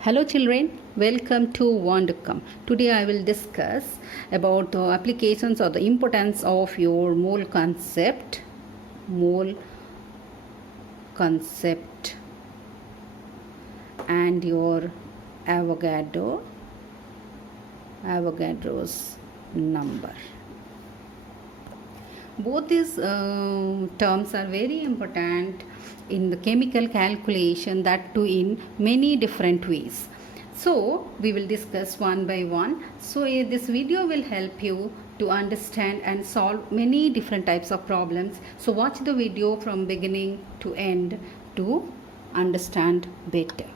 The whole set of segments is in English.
Hello children, welcome to Wandukam. Today I will discuss about the applications or the importance of your mole concept and your Avogadro's number. Both these terms are very important in the chemical calculation, that too in many different ways. So we will discuss one by one. So this video will help you to understand and solve many different types of problems. So watch the video from beginning to end to understand better.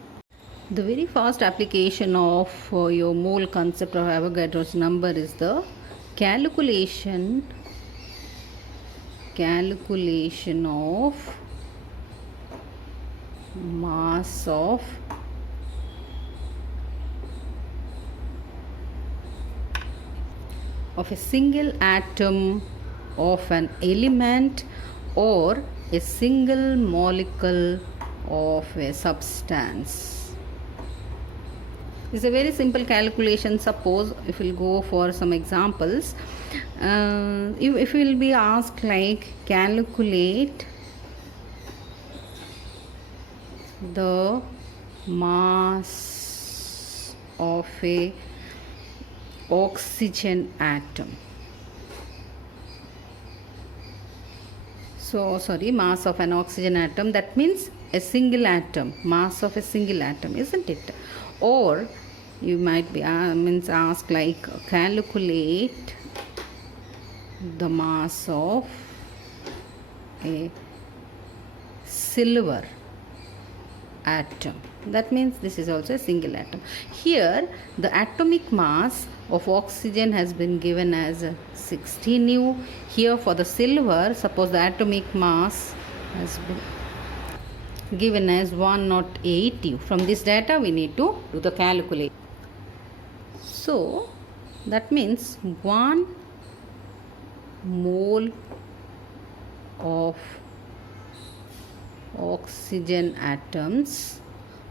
The very first application of your mole concept of Avogadro's number is the calculation of mass of a single atom of an element or a single molecule of a substance. It's a very simple calculation. Suppose if we'll go for some examples, if we'll be asked like calculate the mass of a oxygen atom. Mass of an oxygen atom, that means a single atom, mass of a single atom, isn't it? Or you might be asked like calculate the mass of a silver atom. That means this is also a single atom. Here the atomic mass of oxygen has been given as 16 U. Here for the silver, suppose the atomic mass has been given as 108 U. From this data we need to do the calculation. So that means 1 mole of oxygen atoms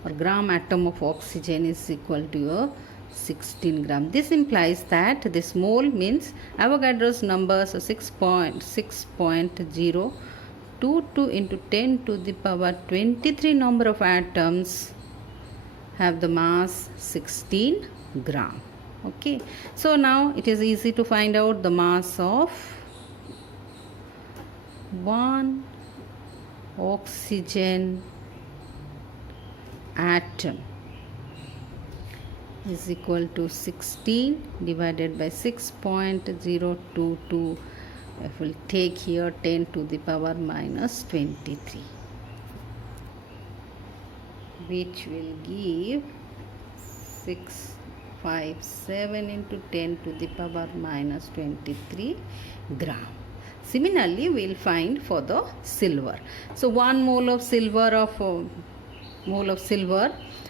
or gram atom of oxygen is equal to 16 gram. This implies that this mole means Avogadro's number, so 6.022 into 10 to the power 23 number of atoms have the mass 16 gram. Okay, so now it is easy to find out the mass of one oxygen atom is equal to 16 divided by 6.022. If we will take here 10 to the power minus 23, which will give 657 into 10 to the power minus 23 gram. Similarly, we will find for the silver. So 1 mole of silver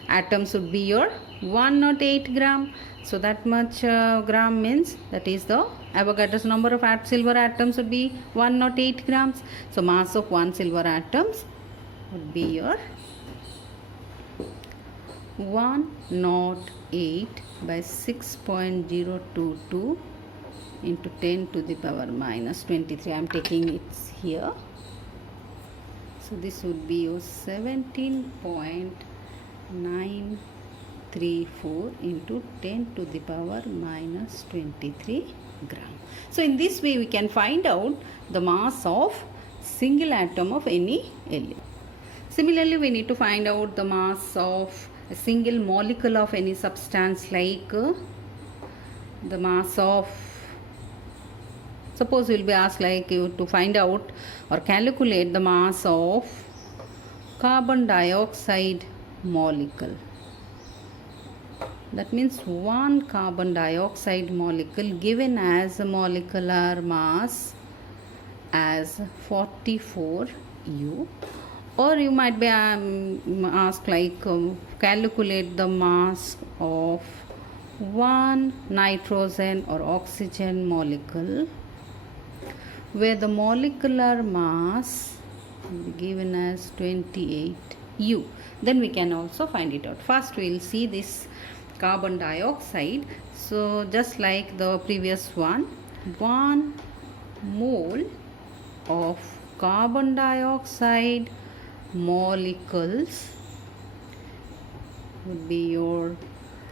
atom should be your 108 gram. So that much gram means that is the Avogadro's number of silver atoms would be 108 grams. So mass of one silver atoms would be your 108 by 6.022 into 10 to the power minus 23. I am taking it here. So this would be your 17.934 into 10 to the power minus 23 gram. So in this way we can find out the mass of single atom of any element. Similarly, we need to find out the mass of a single molecule of any substance, like the mass of, suppose we will be asked like you to find out or calculate the mass of carbon dioxide molecule. That means one carbon dioxide molecule given as a molecular mass as 44 U. Or you might be asked like calculate the mass of one nitrogen or oxygen molecule where the molecular mass will be given as 28 U. Then we can also find it out. First we will see this carbon dioxide. So just like the previous one, 1 mole of carbon dioxide molecules would be your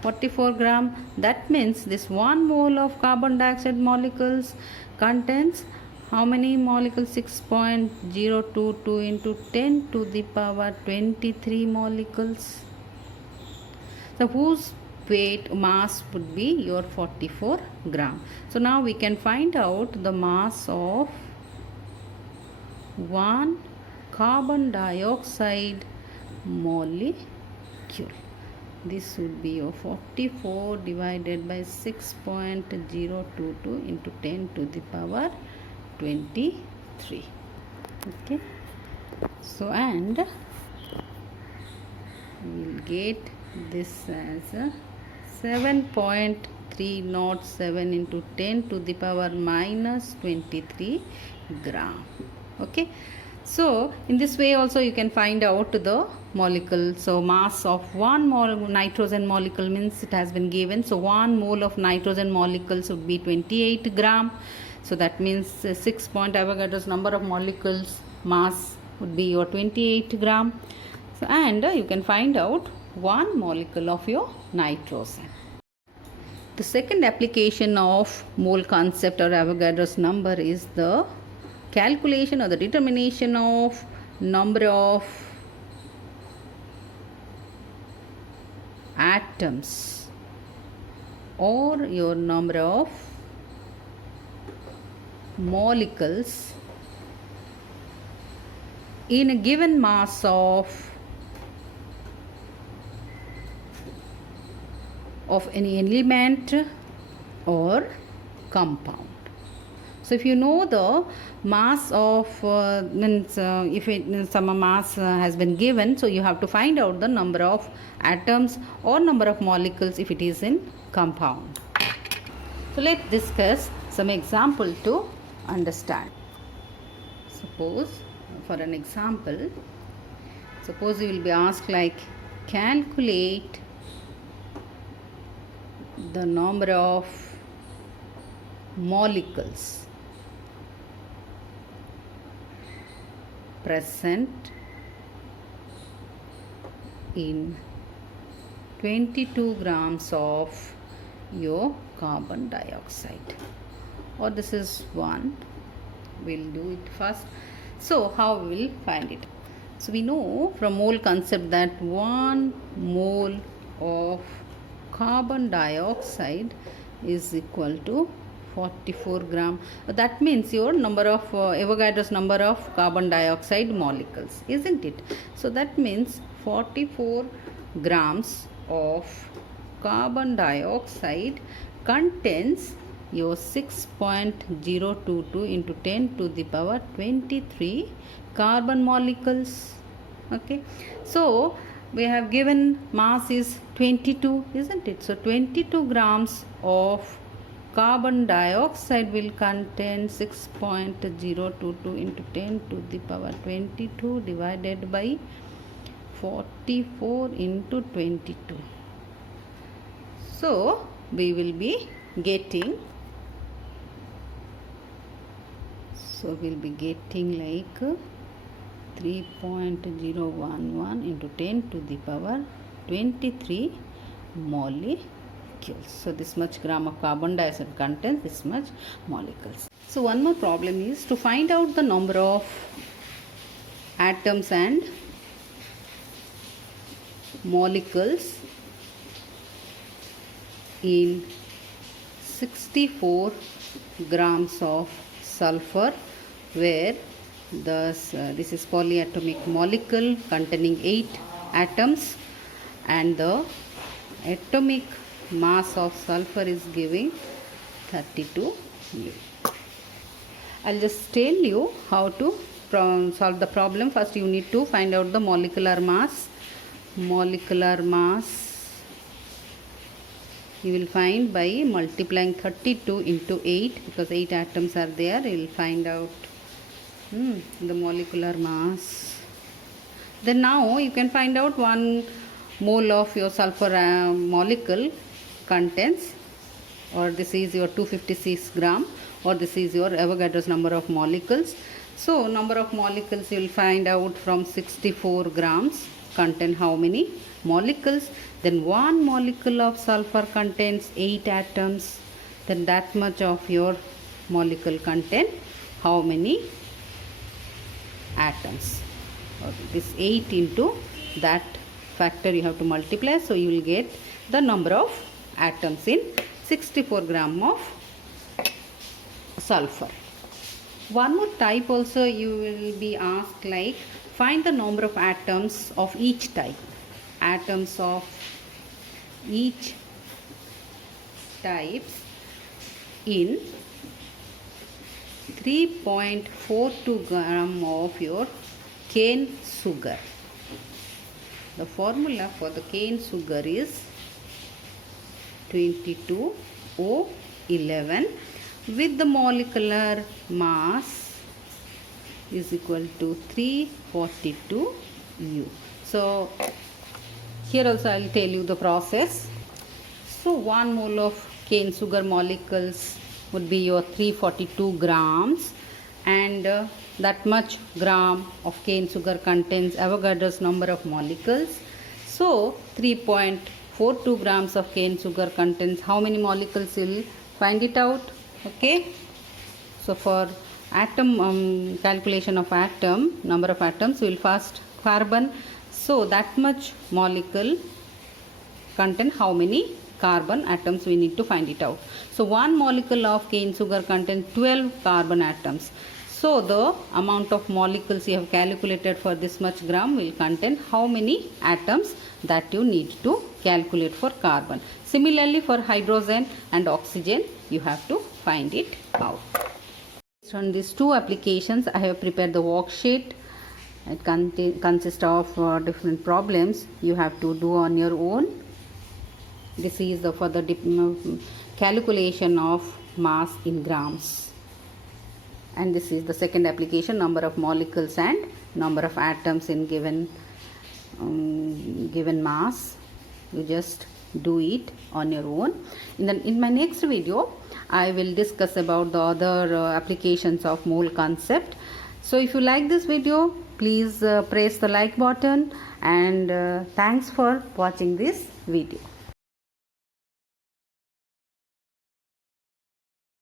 44 gram. That means this 1 mole of carbon dioxide molecules contains how many molecules? 6.022 into 10 to the power 23 molecules. So whose weight mass would be your 44 gram. So now we can find out the mass of 1 carbon dioxide molecule. This would be your 44 divided by 6.022 into 10 to the power 23. Okay. So and we will get this as a 7.307 into 10 to the power minus 23 gram. Okay. So in this way also you can find out the molecule. So mass of 1 mole nitrogen molecule means it has been given. So 1 mole of nitrogen molecules would be 28 gram. So that means 6 point Avogadro's number of molecules mass would be your 28 gram. So, and you can find out 1 molecule of your nitrogen. The second application of mole concept or Avogadro's number is the calculation or the determination of number of atoms or your number of molecules in a given mass of any element or compound. So if you know the mass of if some mass has been given, so you have to find out the number of atoms or number of molecules if it is in compound. So let's discuss some example to understand. Suppose for an example, suppose you will be asked like calculate the number of molecules present in 22 grams of your carbon dioxide, or this is one. We'll do it first. So how we will find it? So we know from mole concept that 1 mole of carbon dioxide is equal to 44 gram. That means your number of Avogadro's number of carbon dioxide molecules, isn't it? So that means 44 grams of carbon dioxide contains your 6.022 into 10 to the power 23 carbon molecules. Okay. So we have given mass is 22, isn't it? So 22 grams of carbon dioxide will contain 6.022 into 10 to the power 22 divided by 44 into 22. So we will be getting, so we'll be getting like 3.011 into 10 to the power 23 molecules. So this much gram of carbon dioxide contains this much molecules. So one more problem is to find out the number of atoms and molecules in 64 grams of sulfur, where this is polyatomic molecule containing 8 atoms and the atomic mass of sulfur is giving 32 U. I'll just tell you how to solve the problem. First you need to find out the molecular mass. Molecular mass you will find by multiplying 32 into 8, because 8 atoms are there. You will find out the molecular mass. Then now you can find out 1 mole of your sulfur molecule contents, or this is your 256 gram, or this is your Avogadro's number of molecules. So number of molecules you will find out from 64 grams contain how many molecules. Then 1 molecule of sulfur contains 8 atoms. Then that much of your molecule contain how many atoms. Okay, this 8 into that factor you have to multiply, so you will get the number of atoms in 64 gram of sulfur. One more type also you will be asked, like find the number of atoms of each type. Atoms of each types in 3.42 gram of your cane sugar. The formula for the cane sugar is 22O11 with the molecular mass is equal to 342 U. So here also I will tell you the process. So 1 mole of cane sugar molecules would be your 342 grams, and that much gram of cane sugar contains Avogadro's number of molecules. So 3.42 grams of cane sugar contains how many molecules? You will find it out. Okay. So for atom calculation of atom, number of atoms, we will first carbon. So that much molecule contain how many carbon atoms, we need to find it out. So 1 molecule of cane sugar contains 12 carbon atoms. So the amount of molecules you have calculated for this much gram will contain how many atoms that you need to calculate for carbon. Similarly for hydrogen and oxygen you have to find it out. Based on these 2 applications I have prepared the worksheet. It consists of different problems you have to do on your own. This is for the calculation of mass in grams, and this is the second application, number of molecules and number of atoms in given mass. You just do it on your own. In my next video I will discuss about the other applications of mole concept. So if you like this video, please press the like button, and thanks for watching this video.